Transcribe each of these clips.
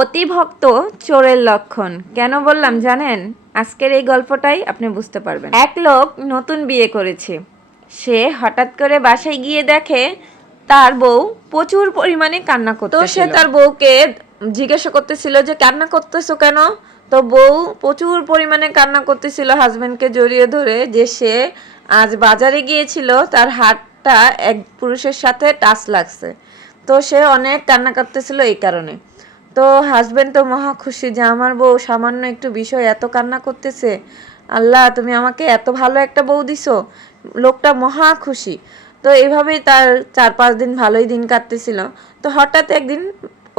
অতি ভক্ত চোরের লক্ষণ কেন বললাম জানেন? আজকের এই গল্পটাই আপনি বুঝতে পারবেন। এক লোক নতুন বিয়ে করেছে। সে হঠাৎ করে বাসায় গিয়ে দেখে তার বউ প্রচুর পরিমাণে কান্না করতেছিল। তো সে তার বউকে জিজ্ঞাসা করতেছিল যে কান্না করতেছো কেন? তো বউ প্রচুর পরিমাণে কান্না করতেছিল হাজবেন্ডকে জড়িয়ে ধরে, যে সে আজ বাজারে গিয়েছিল, তার হাতটা এক পুরুষের সাথে টাচ লাগছে। তো সে অনেক কান্না করতেছিল এই কারণে। তো হাজবেন্ড তো মহা খুশি যে আমার বউ সামান্য একটু বিষয় এত কান্না করতেছে, আল্লাহ তুমি আমাকে এত ভালো একটা বউ দিছো। লোকটা মহা খুশি। তো এইভাবেই তার 4-5 দিন ভালোই দিন কাটতেছিল। তো হঠাৎ একদিন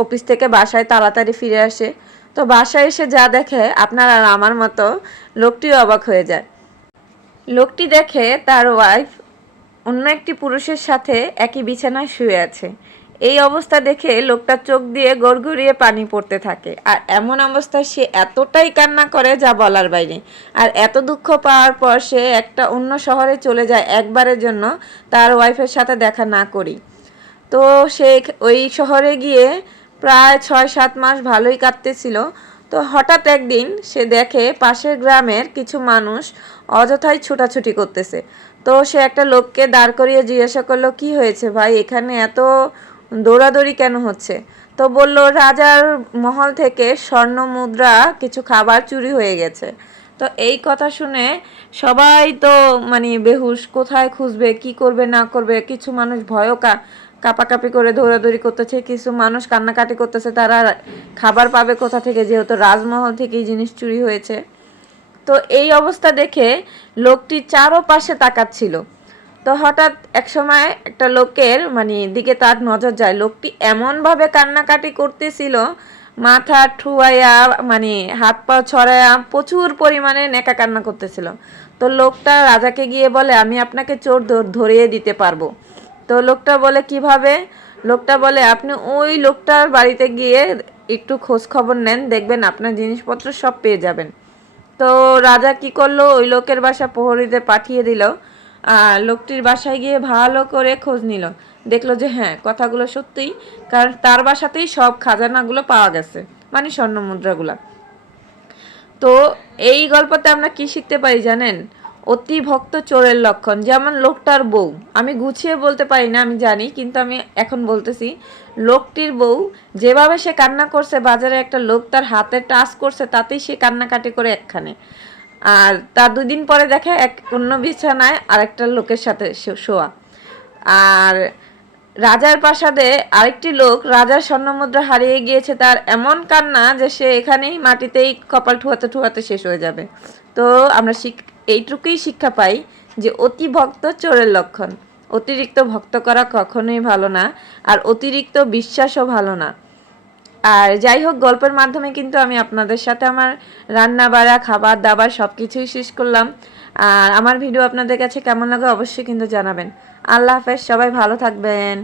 অফিস থেকে বাসায় তাড়াতাড়ি ফিরে আসে। তো বাসায় এসে যা দেখে আপনার আর আমার মতো লোকটিও অবাক হয়ে যায়। লোকটি দেখে তার ওয়াইফ অন্য একটি পুরুষের সাথে একই বিছানায় শুয়ে আছে। এই অবস্থা দেখে লোকটার চোখ দিয়ে গড়গড়িয়ে পানি পড়তে থাকে। আর এমন অবস্থায় সে এতটাই কান্না করে যা বলার বাইরে। আর এত দুঃখ পাওয়ার পর সে একটা অন্য শহরে চলে যায় একবারের জন্য, তার ওয়াইফের সাথে দেখা না করি। তো সে ওই শহরে গিয়ে প্রায় 6-7 মাস ভালোই কাটতেছিল। তো হঠাৎ একদিন সে দেখে পাশের গ্রামের কিছু মানুষ অযথাই ছোটাছুটি করতেছে। তো সে একটা লোককে দাঁড় করিয়ে জিজ্ঞাসা করলো, কি হয়েছে ভাই, এখানে এত দৌড়াদৌড়ি কেন হচ্ছে? তো বলল রাজার মহল থেকে স্বর্ণ মুদ্রা কিছু খাবার চুরি হয়ে গেছে। তো এই কথা শুনে সবাই তো মানে বেহুশ, কোথায় খুঁজবে, কি করবে না করবে। কিছু মানুষ ভয়ও কাঁপাকাঁপি করে দৌড়াদৌড়ি করতেছে, কিছু মানুষ কান্নাকাটি করতেছে, তারা খাবার পাবে কোথা থেকে, যেহেতু রাজমহল থেকেই জিনিস চুরি হয়েছে। তো এই অবস্থা দেখে লোকটি চারপাশে তাকাচ্ছিল। তো হঠাৎ এক সময় একটা লোকের দিকে তার নজর যায়। লোকটি এমনভাবে কান্নাকাটি করতেছিল, মাথা ঠুয়াইয়া হাত পা ছড়াইয়া প্রচুর পরিমাণে নেকা কান্না করতেছিল। তো লোকটা রাজাকে গিয়ে বলে, আমি আপনাকে চোর ধরিয়ে দিতে পারবো। তো লোকটা বলে কিভাবে? লোকটা বলে আপনি ওই লোকটার বাড়িতে গিয়ে একটু খোঁজ খবর নেন, দেখবেন আপনার জিনিসপত্র সব পেয়ে যাবেন। তো রাজা কি করলো, ওই লোকের বাসা প্রহরীদের পাঠিয়ে দিল। লোকটির বাসায় গিয়ে ভালো করে খোঁজ নিল, দেখলো যে হ্যাঁ কথাগুলো সত্যিই, কারণ তার বাসাতেই সব খাজানাগুলো পাওয়া গেছে, স্বর্ণ মুদ্রাগুলা। তো এই গল্পতে আমরা কি শিখতে পারি জানেন? অতি ভক্ত চোরের লক্ষণ। যেমন লোকটার বউ, আমি গুছিয়ে বলতে পারি না আমি জানি, কিন্তু আমি এখন বলতেছি। লোকটির বউ যেভাবে সে কান্না করছে, বাজারে একটা লোক তার হাতে টাচ করছে, তাতেই সে কান্নাকাটি করে একখানে। আর তার 2 দিন পরে দেখে এক অন্য বিছানায় আরেকটা লোকের সাথে শোয়া। আর রাজার প্রাসাদে আরেকটি লোক রাজার স্বর্ণমুদ্রা হারিয়ে গিয়েছে, তার এমন কান্না যে সে এখানেই মাটিতেই কপাল ঠুয়াতে ঠুয়াতে শেষ হয়ে যাবে। তো আমরা এইটুকুই শিক্ষা পাই যে অতি ভক্ত চোরের লক্ষণ। অতিরিক্ত ভক্ত করা কখনোই ভালো না, আর অতিরিক্ত বিশ্বাসও ভালো না। আর যাই হোক, গল্পের মাধ্যমে কিন্তু আমি আপনাদের সাথে আমার রান্না বাড়া খাবার দাবার সব কিছুই শেষ করলাম। আর আমার ভিডিও আপনাদের কাছে কেমন লাগে অবশ্যই কিন্তু জানাবেন। আল্লাহ হাফেজ, সবাই ভালো থাকবেন।